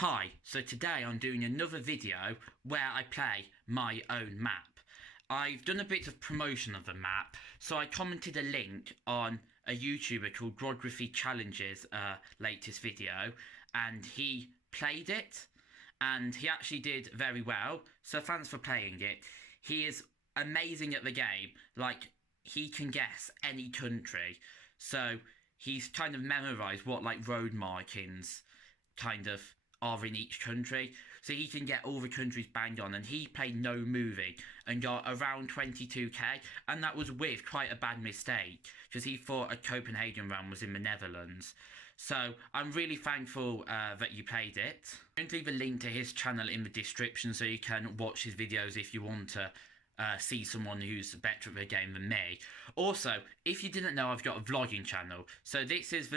Hi, so today I'm doing another video where I play my own map. I've done a bit of promotion of the map, so I commented a link on a YouTuber called Geography Challenge's latest video, and he played it, and he actually did very well, so thanks for playing it. He is amazing at the game, like, he can guess any country, so he's kind of memorised what, like, road markings kind of are in each country, so he can get all the countries banged on. And he played no moving and got around 22k, and that was with quite a bad mistake because he thought a Copenhagen run was in the Netherlands. So I'm really thankful that you played it. I'm going to leave a link to his channel in the description so you can watch his videos if you want to see someone who's better at the game than me. Also, if you didn't know, I've got a vlogging channel, so this is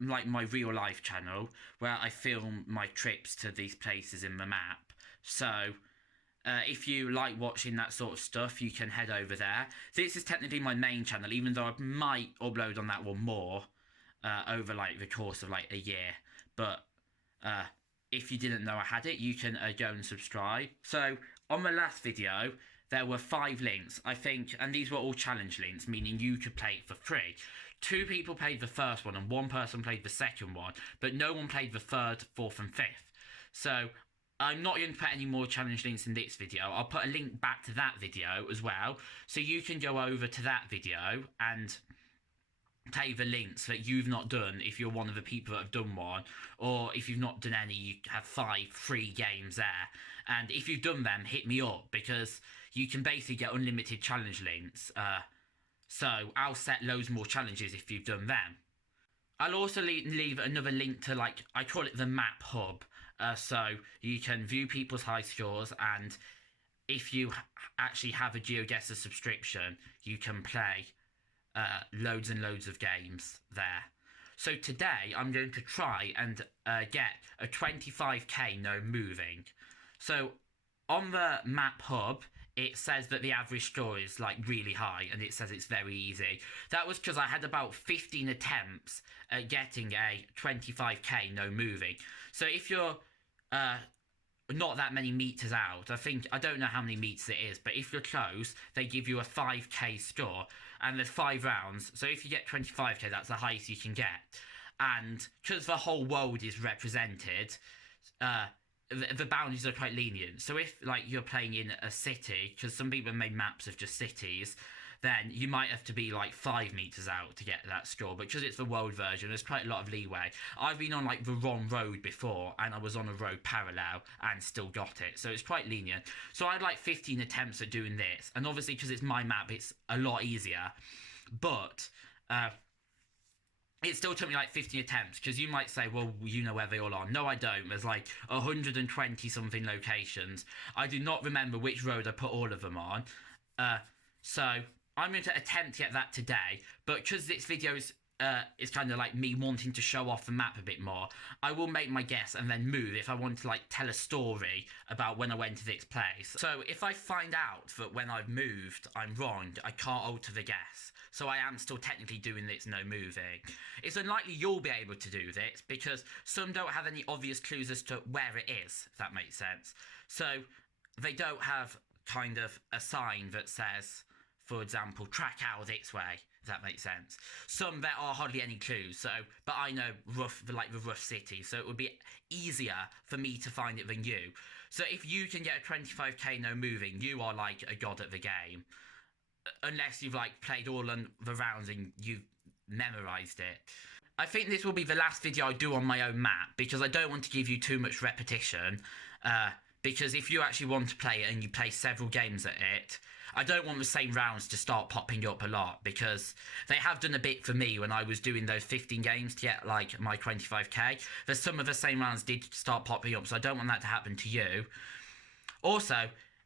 my real life channel where I film my trips to these places in the map. So if you like watching that sort of stuff, you can head over there. This is technically my main channel, even though I might upload on that one more over like the course of like a year. But if you didn't know I had it, you can go and subscribe. So on the last video, there were 5 links, I think, and these were all challenge links, meaning you could play it for free. 2 people played the first one and 1 person played the second one, but no one played the 3rd, 4th and 5th. So I'm not going to put any more challenge links in this video. I'll put a link back to that video as well, so you can go over to that video and play the links that you've not done if you're one of the people that have done one, or if you've not done any, you have 5 free games there. And if you've done them, hit me up, because you can basically get unlimited challenge links. So I'll set loads more challenges if you've done them. I'll also leave another link to, like, I call it the map hub, so you can view people's high scores, and if you actually have a GeoGuessr subscription, you can play loads and loads of games there. So today I'm going to try and get a 25k no moving. So on the map hub, it says that the average score is like really high, and it says it's very easy. That was because I had about 15 attempts at getting a 25k no moving. So if you're not that many meters out, I don't know how many meters it is, but if you're close, they give you a 5k score, and there's 5 rounds, so if you get 25k, that's the highest you can get. And because the whole world is represented, the boundaries are quite lenient. So if, like, you're playing in a city, because some people made maps of just cities, then you might have to be like 5 meters out to get that score. But because it's the world version, there's quite a lot of leeway. I've been on like the wrong road before, and I was on a road parallel and still got it. So it's quite lenient. So I had like 15 attempts at doing this. And obviously, because it's my map, it's a lot easier. But it still took me like 15 attempts, because you might say, well, you know where they all are. No, I don't. There's like 120 something locations. I do not remember which road I put all of them on. So I'm going to attempt to get that today, but because this video is kind of like me wanting to show off the map a bit more, I will make my guess and then move if I want to like tell a story about when I went to this place. So if I find out that when I've moved I'm wrong, I can't alter the guess. So I am still technically doing this no moving. It's unlikely you'll be able to do this, because some don't have any obvious clues as to where it is, if that makes sense. So they don't have kind of a sign that says, for example, track out this way, if that makes sense. Some, there are hardly any clues, so, but I know the rough cities, so it would be easier for me to find it than you. So if you can get a 25k no moving, you are like a god at the game. Unless you've like played all the rounds and you've memorized it. I think this will be the last video I do on my own map, because I don't want to give you too much repetition. Because if you actually want to play it and you play several games at it, I don't want the same rounds to start popping up a lot, because they have done a bit for me when I was doing those 15 games to get like my 25k. There's some of the same rounds did start popping up, so I don't want that to happen to you. Also,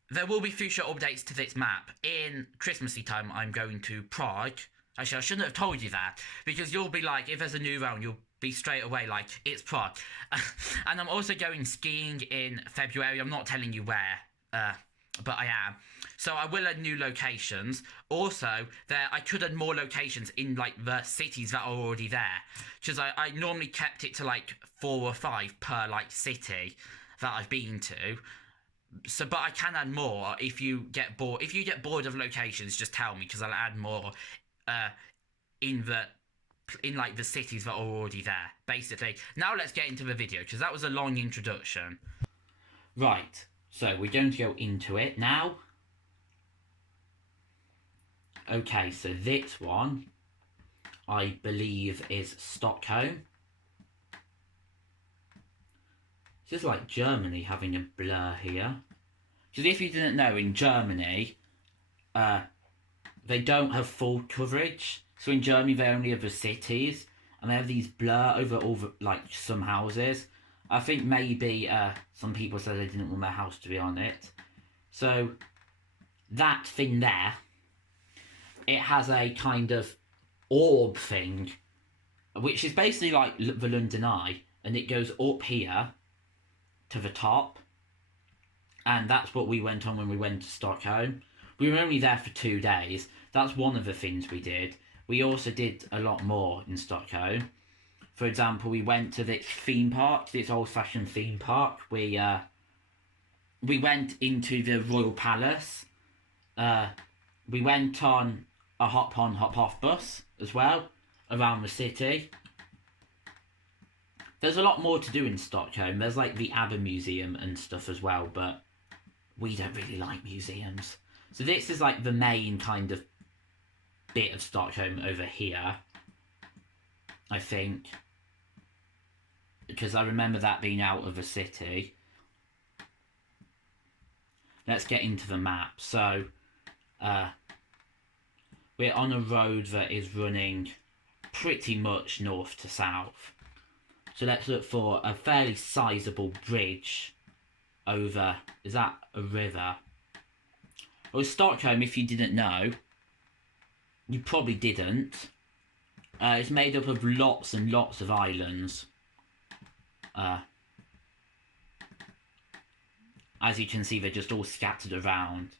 there will be future updates to this map. In Christmassy time, I'm going to Prague. Actually, I shouldn't have told you that, because you'll be like, if there's a new round, you'll be straight away like, it's Prague. And I'm also going skiing in February. I'm not telling you where, but I am. So I will add new locations. Also, I could add more locations in like the cities that are already there, because I normally kept it to like 4 or 5 per like city that I've been to. So, but I can add more if you get bored. If you get bored of locations, just tell me, because I'll add more uh, in like the cities that are already there. Basically, now let's get into the video, because that was a long introduction. Right, so we're going to go into it now. Okay, so this one, I believe, is Stockholm. This is like Germany having a blur here. Because if you didn't know, in Germany, they don't have full coverage. So in Germany, they only have the cities, and they have these blur over all the, like, some houses. I think maybe some people said they didn't want their house to be on it. So that thing there, it has a kind of orb thing, which is basically like the London Eye, and it goes up here to the top, and that's what we went on when we went to Stockholm. We were only there for 2 days. That's one of the things we did. We also did a lot more in Stockholm. For example, we went to this theme park, this old-fashioned theme park. We went into the Royal Palace. We went on a hop-on, hop-off bus as well around the city. There's a lot more to do in Stockholm. There's like the ABBA Museum and stuff as well, but we don't really like museums. So this is like the main kind of bit of Stockholm over here, I think. Because I remember that being out of the city. Let's get into the map. So, we're on a road that is running pretty much north to south. So let's look for a fairly sizable bridge over, is that a river? Well, Stockholm, if you didn't know, you probably didn't, it's made up of lots and lots of islands. As you can see, they're just all scattered around.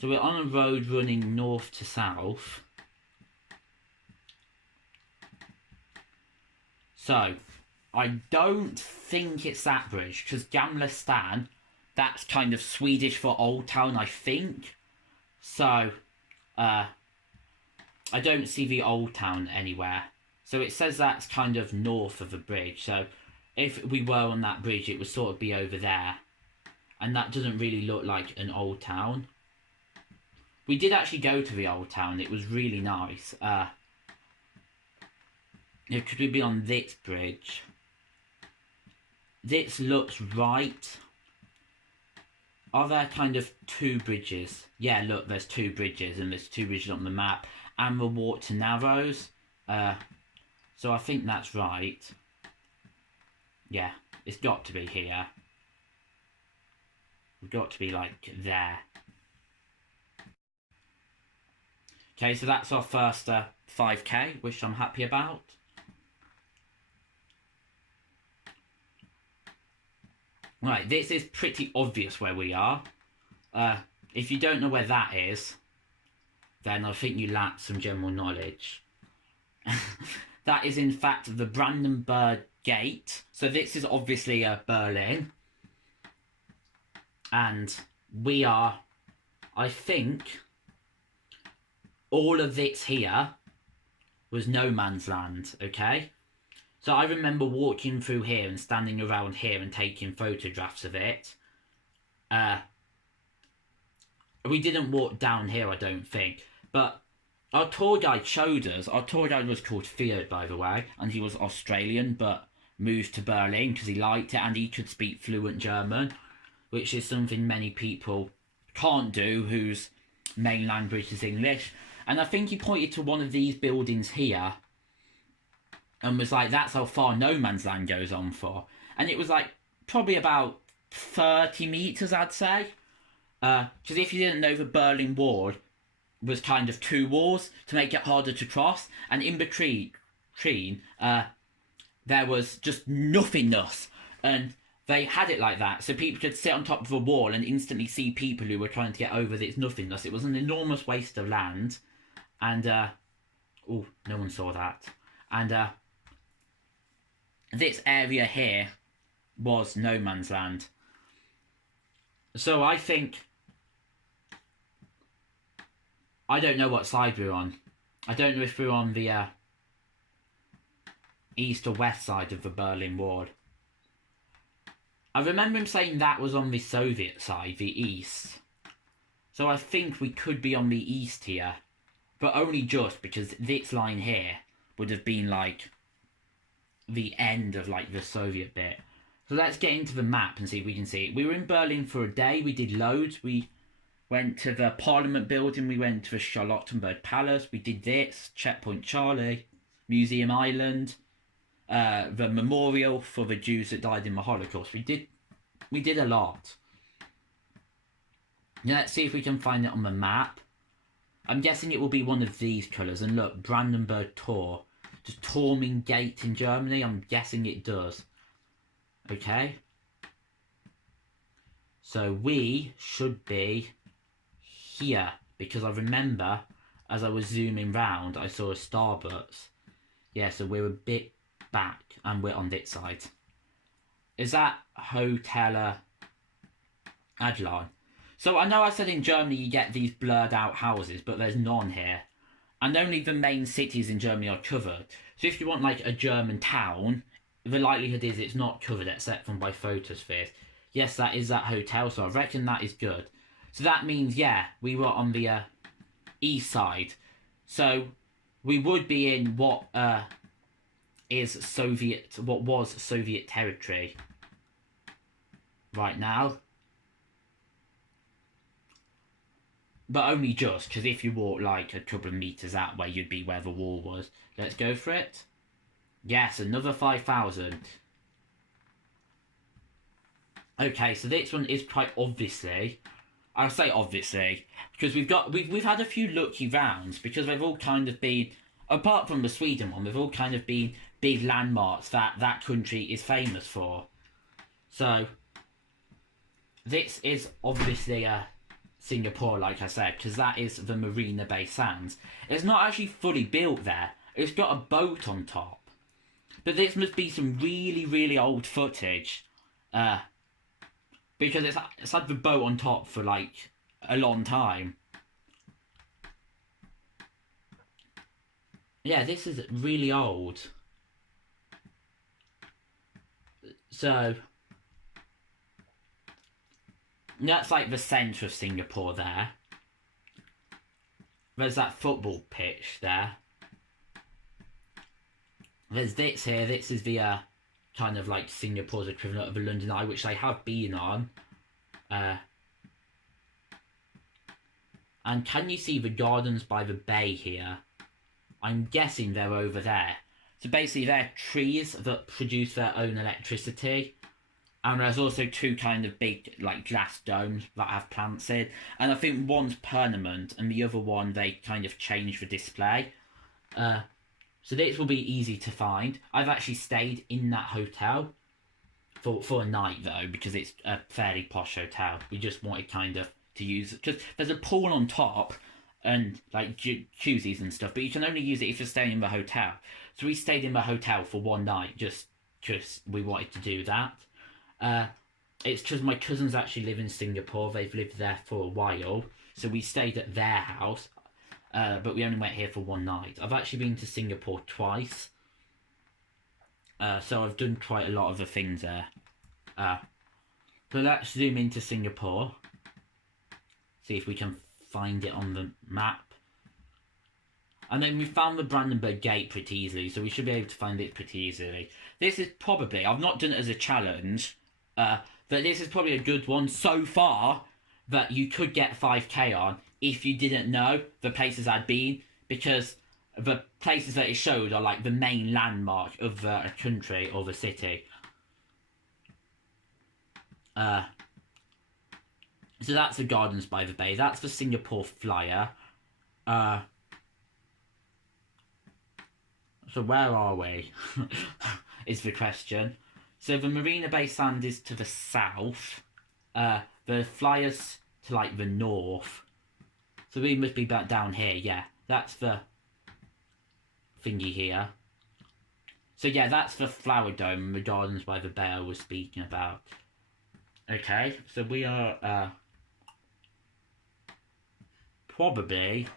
So we're on a road running north to south. So, I don't think it's that bridge, because Gamla Stan, that's kind of Swedish for Old Town, I think. So, I don't see the Old Town anywhere. So it says that's kind of north of the bridge. So, if we were on that bridge, it would sort of be over there. And that doesn't really look like an Old Town. We did actually go to the Old Town. It was really nice. Could we be on this bridge? This looks right. Are there kind of 2 bridges? Yeah, look, there's 2 bridges, and there's 2 bridges on the map. And the walk to Narrows. So I think that's right. Yeah, it's got to be here. We've got to be, like, there. Okay, so that's our first 5k, which I'm happy about. Right, this is pretty obvious where we are. If you don't know where that is, then I think you lack some general knowledge. That is in fact the Brandenburg Gate. So this is obviously Berlin. And we are, I think, all of this here was no man's land, okay? So I remember walking through here and standing around here and taking photographs of it. We didn't walk down here, I don't think. But our tour guide showed us. Our tour guide was called Theo, by the way. And he was Australian, but moved to Berlin because he liked it and he could speak fluent German. Which is something many people can't do whose main language is English. And I think he pointed to one of these buildings here and was like, that's how far no man's land goes on for. And it was like probably about 30 metres, I'd say. Because if you didn't know, the Berlin Wall was kind of 2 walls to make it harder to cross. And in between, there was just nothingness. And they had it like that, so people could sit on top of a wall and instantly see people who were trying to get over its nothingness. It was an enormous waste of land, and oh, no one saw that. And this area here was no man's land. So I think, I don't know what side we're on. I don't know if we're on the east or west side of the Berlin Wall. I remember him saying that was on the Soviet side, the east. So I think we could be on the east here. But only just, because this line here would have been like the end of like the Soviet bit. So let's get into the map and see if we can see it. We were in Berlin for a day. We did loads. We went to the Parliament building. We went to the Charlottenburg Palace. We did this. Checkpoint Charlie. Museum Island. The memorial for the Jews that died in the Holocaust. We did a lot. Now let's see if we can find it on the map. I'm guessing it will be one of these colours. And look, Brandenburg Tor. Does Tor mean gate in Germany? I'm guessing it does. Okay. So we should be here. Because I remember, as I was zooming round, I saw a Starbucks. Yeah, so we're a bit back. And we're on this side. Is that Hotel Adlon? So I know I said in Germany you get these blurred out houses, but there's none here. And only the main cities in Germany are covered. So if you want like a German town, the likelihood is it's not covered except from by photospheres. Yes, that is that hotel, so I reckon that is good. So that means, yeah, we were on the east side. So we would be in what was Soviet territory right now. But only just, because if you walk like a couple of metres that way, you'd be where the wall was. Let's go for it. Yes, another 5,000. Okay, so this one is quite obviously, I'll say obviously, because we've had a few lucky rounds, because they've all kind of been, apart from the Sweden one, they've all kind of been big landmarks that country is famous for. So, this is obviously Singapore, like I said, because that is the Marina Bay Sands. It's not actually fully built there. It's got a boat on top. But this must be some really, really old footage. Because it's had the boat on top for like a long time. Yeah, this is really old. So that's like the centre of Singapore there. There's that football pitch there. There's this here. This is the kind of like Singapore's equivalent of the London Eye, which they have been on. And can you see the gardens by the bay here? I'm guessing they're over there. So basically they're trees that produce their own electricity. And there's also two kind of big like glass domes that have plants in. And I think one's permanent and the other one they kind of change the display. So this will be easy to find. I've actually stayed in that hotel for a night though, because it's a fairly posh hotel. We just wanted kind of to use it because there's a pool on top and like jacuzzis and stuff, but you can only use it if you're staying in the hotel. So we stayed in the hotel for one night just because we wanted to do that. It's because my cousins actually live in Singapore. They've lived there for a while, so we stayed at their house. But we only went here for one night. I've actually been to Singapore twice. So I've done quite a lot of the things there. So let's zoom into Singapore. See if we can find it on the map. And then we found the Brandenburg Gate pretty easily, so we should be able to find it pretty easily. This is probably, I've not done it as a challenge, but this is probably a good one so far that you could get 5k on if you didn't know the places I'd been, because the places that it showed are like the main landmark of a country or the city. So that's the Gardens by the Bay. That's the Singapore Flyer. So where are we? Is the question. So the Marina Bay Sands is to the south. The Flyers to like the north. So we must be back down here, yeah. That's the thingy here. So yeah, that's the Flower Dome, the gardens by the bay I was speaking about. Okay, so we are probably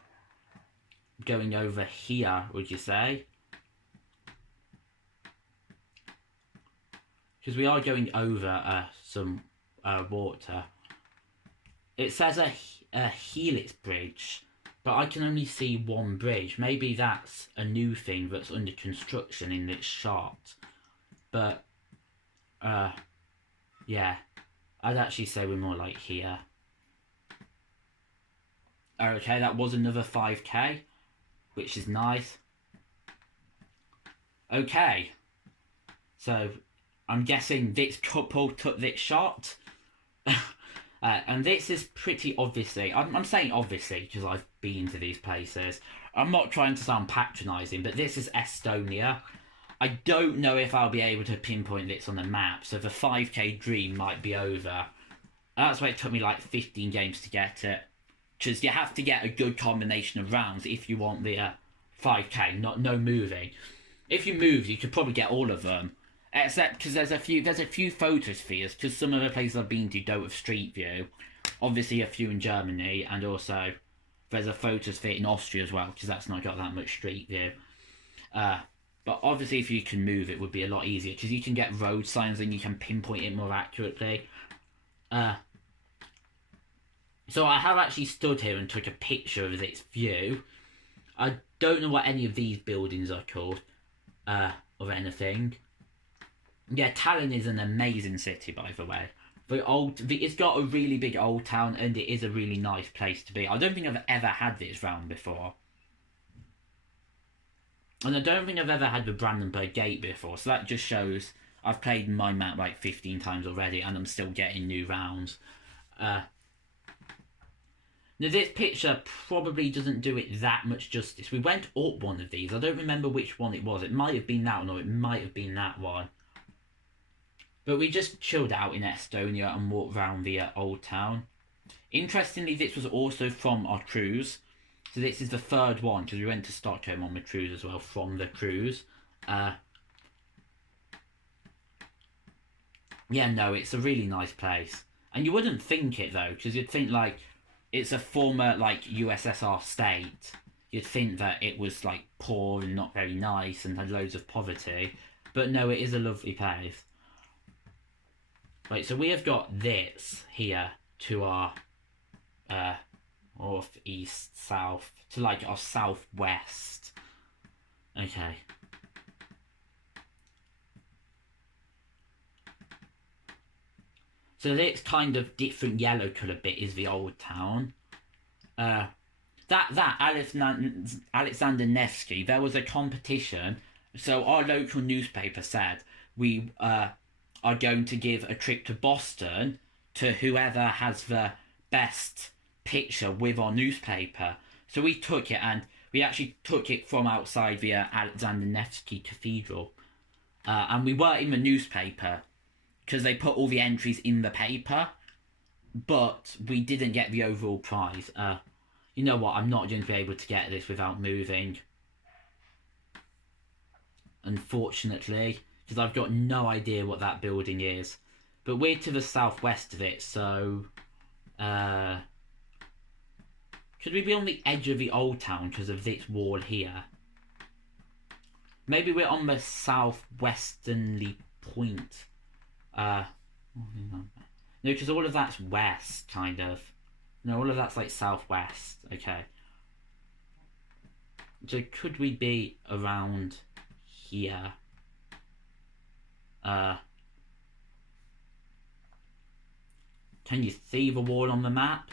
going over here, would you say? Because we are going over some water. It says a helix bridge, but I can only see one bridge. Maybe that's a new thing that's under construction in this shot. But, yeah, I'd actually say we're more like here. Okay, that was another 5k, which is nice. Okay, so I'm guessing this couple took this shot. And this is pretty obviously, I'm saying obviously because I've been to these places. I'm not trying to sound patronising, but this is Estonia. I don't know if I'll be able to pinpoint this on the map, so the 5k dream might be over. That's why it took me like 15 games to get it. Because you have to get a good combination of rounds if you want the 5k, no moving. If you move, you could probably get all of them. Except because there's a few photospheres, because some of the places I've been to don't have Street View. Obviously a few in Germany, and also there's a photosphere in Austria as well, because that's not got that much Street View. But obviously if you can move, it would be a lot easier, because you can get road signs and you can pinpoint it more accurately. So I have actually stood here and took a picture of this view. I don't know what any of these buildings are called, or anything. Yeah, Tallinn is an amazing city, by the way. It's got a really big old town, and it is a really nice place to be. I don't think I've ever had this round before. And I don't think I've ever had the Brandenburg Gate before, so that just shows I've played my map like 15 times already, and I'm still getting new rounds. Now, this picture probably doesn't do it that much justice. We went up one of these. I don't remember which one it was. It might have been that one, or it might have been that one. But we just chilled out in Estonia and walked around the old town. Interestingly, this was also from our cruise. So this is the third one, because we went to Stockholm on the cruise as well, from the cruise. Yeah, no, it's a really nice place. And you wouldn't think it, though, because you'd think, like, it's a former, like, USSR state. You'd think that it was, like, poor and not very nice and had loads of poverty. But no, it is a lovely place. Right, so we have got this here to our north, east, south, to like our southwest. Okay. So this kind of different yellow colour bit is the old town. Alexander Nevsky, there was a competition. So our local newspaper said we are going to give a trip to Boston to whoever has the best picture with our newspaper. So we took it, and we actually took it from outside the Alexander Nevsky Cathedral. And we were in the newspaper, because they put all the entries in the paper, but we didn't get the overall prize. You know what, I'm not going to be able to get this without moving. Unfortunately, because I've got no idea what that building is. But we're to the southwest of it, so... could we be on the edge of the old town because of this wall here? Maybe we're on the southwesternly point. No, because all of that's west, kind of. No, all of that's like southwest. Okay. So could we be around here? Can you see the wall on the map?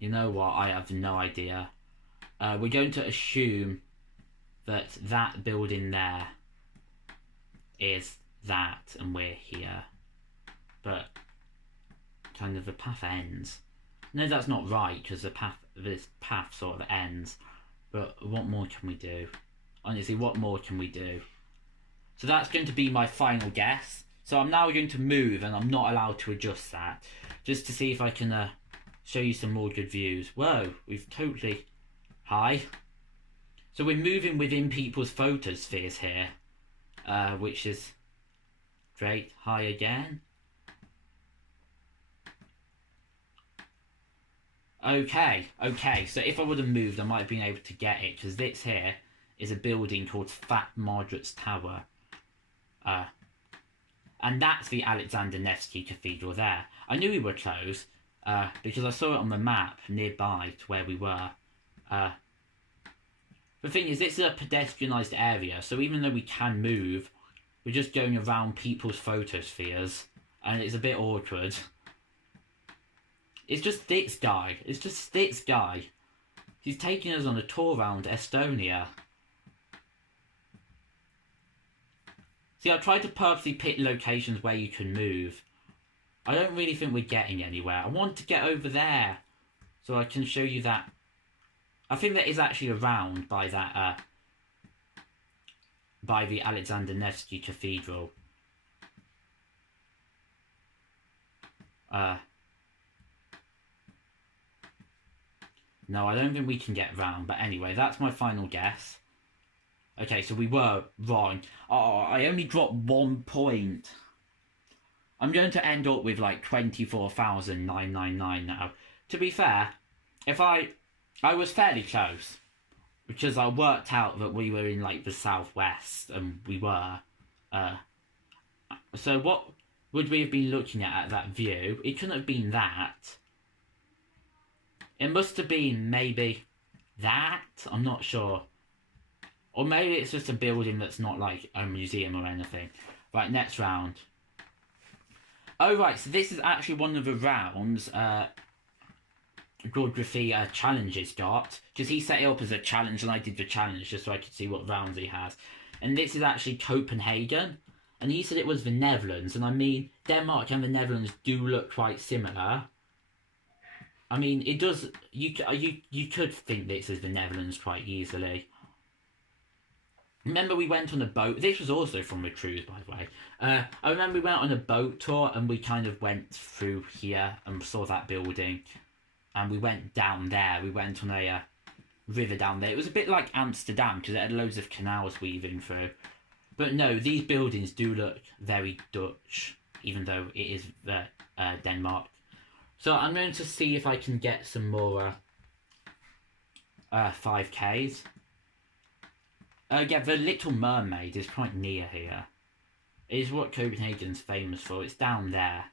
You know what? I have no idea. We're going to assume that that building there is that, and we're here. But kind of the path ends. No, that's not right, because this path sort of ends. But what more can we do? Honestly, what more can we do? So that's going to be my final guess. So I'm now going to move, and I'm not allowed to adjust that. Just to see if I can show you some more good views. Whoa, we've totally... Hi. So we're moving within people's photospheres here. Which is great. Hi again. Okay, so if I would have moved, I might have been able to get it, because this here is a building called Fat Margaret's Tower. And that's the Alexander Nevsky Cathedral there. I knew we were close, because I saw it on the map nearby to where we were. The thing is, it's a pedestrianised area, so even though we can move, we're just going around people's photospheres, and it's a bit awkward. It's just this guy. It's just this guy. He's taking us on a tour around Estonia. See, I tried to purposely pick locations where you can move. I don't really think we're getting anywhere. I want to get over there, so I can show you that. I think that is actually around by that, by the Alexander Nevsky Cathedral. No, I don't think we can get round, but anyway, that's my final guess. Okay, so we were wrong. Oh, I only dropped 1 point. I'm going to end up with like 24,999 now. To be fair, if I was fairly close, because I worked out that we were in like the southwest, and we were. So what would we have been looking at that view? It couldn't have been that. It must have been maybe that. I'm not sure. Or maybe it's just a building that's not like a museum or anything. Right, next round. Oh, right, so this is actually one of the rounds Geography challenges got. Because he set it up as a challenge and I did the challenge just so I could see what rounds he has. And this is actually Copenhagen. And he said it was the Netherlands. And I mean, Denmark and the Netherlands do look quite similar. I mean, it does. You could think this is the Netherlands quite easily. Remember, we went on a boat. This was also from a cruise, by the way. I remember we went on a boat tour and we kind of went through here and saw that building, and we went down there. We went on a river down there. It was a bit like Amsterdam because it had loads of canals weaving through. But no, these buildings do look very Dutch, even though it is Denmark. So I'm going to see if I can get some more 5Ks. Yeah, the Little Mermaid is quite near here. It is what Copenhagen's famous for. It's down there,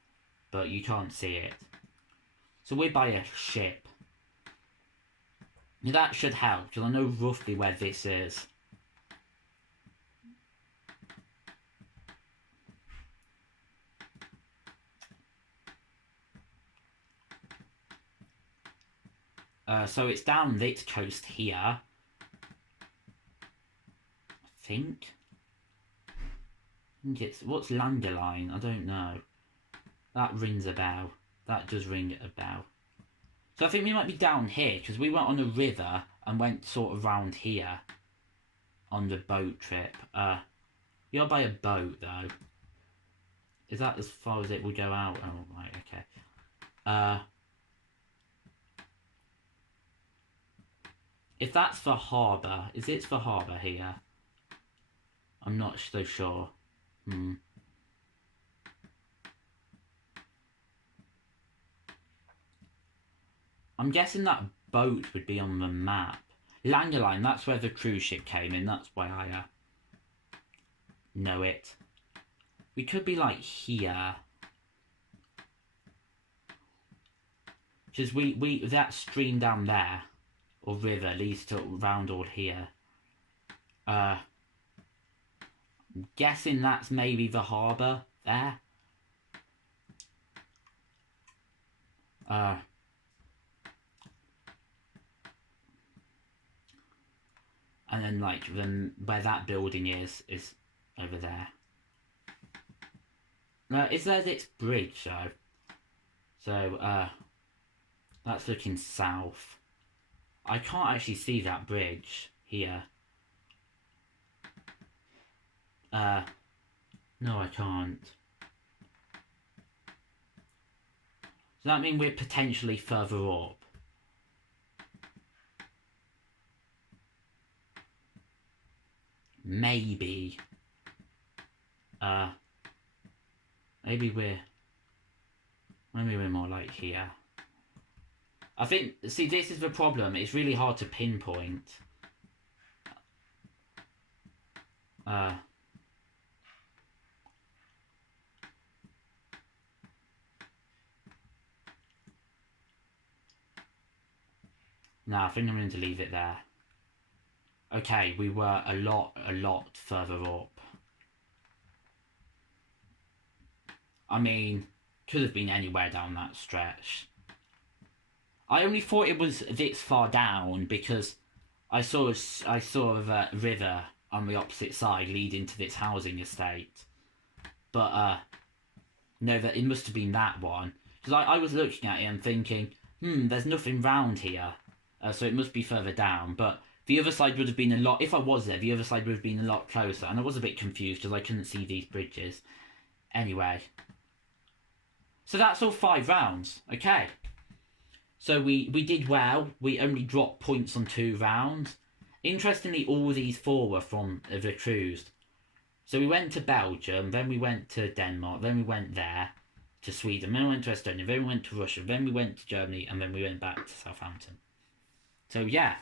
but you can't see it. So we're by a ship. Now that should help, because I know roughly where this is. So it's down this coast here. I think it's... What's Langeline? I don't know. That rings a bell. That does ring a bell. So I think we might be down here, because we went on a river and went sort of round here on the boat trip. You're by a boat, though. Is that as far as it will go out? Oh, right, okay. If that's for harbour, is it for harbour here? I'm not so sure. I'm guessing that boat would be on the map. Langeline, that's where the cruise ship came in. That's why I know it. We could be like here. Because that stream down there, or river, leads to round all here. I'm guessing that's maybe the harbour there. And then like where that building is over there. Is there this bridge though? So That's looking south. I can't actually see that bridge here. No, I can't. Does that mean we're potentially further up? Maybe. Maybe we're more like here. I think, see, this is the problem. It's really hard to pinpoint. No, I think I'm going to leave it there. Okay, we were a lot further up. I mean, could have been anywhere down that stretch. I only thought it was this far down because I saw a river on the opposite side leading to this housing estate. But, no, that it must have been that one. Because I was looking at it and thinking, there's nothing round here. So it must be further down. But the other side would have been a lot... If I was there, the other side would have been a lot closer. And I was a bit confused because I couldn't see these bridges. Anyway. So that's all 5 rounds. Okay. So we did well. We only dropped points on 2 rounds. Interestingly, all these 4 were from the cruise. So we went to Belgium, then we went to Denmark, then we went there to Sweden, then we went to Estonia, then we went to Russia, then we went to Germany, and then we went back to Southampton. So yeah,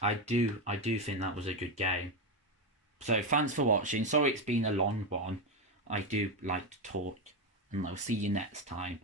I do think that was a good game. So thanks for watching. Sorry it's been a long one. I do like to talk, and I'll see you next time.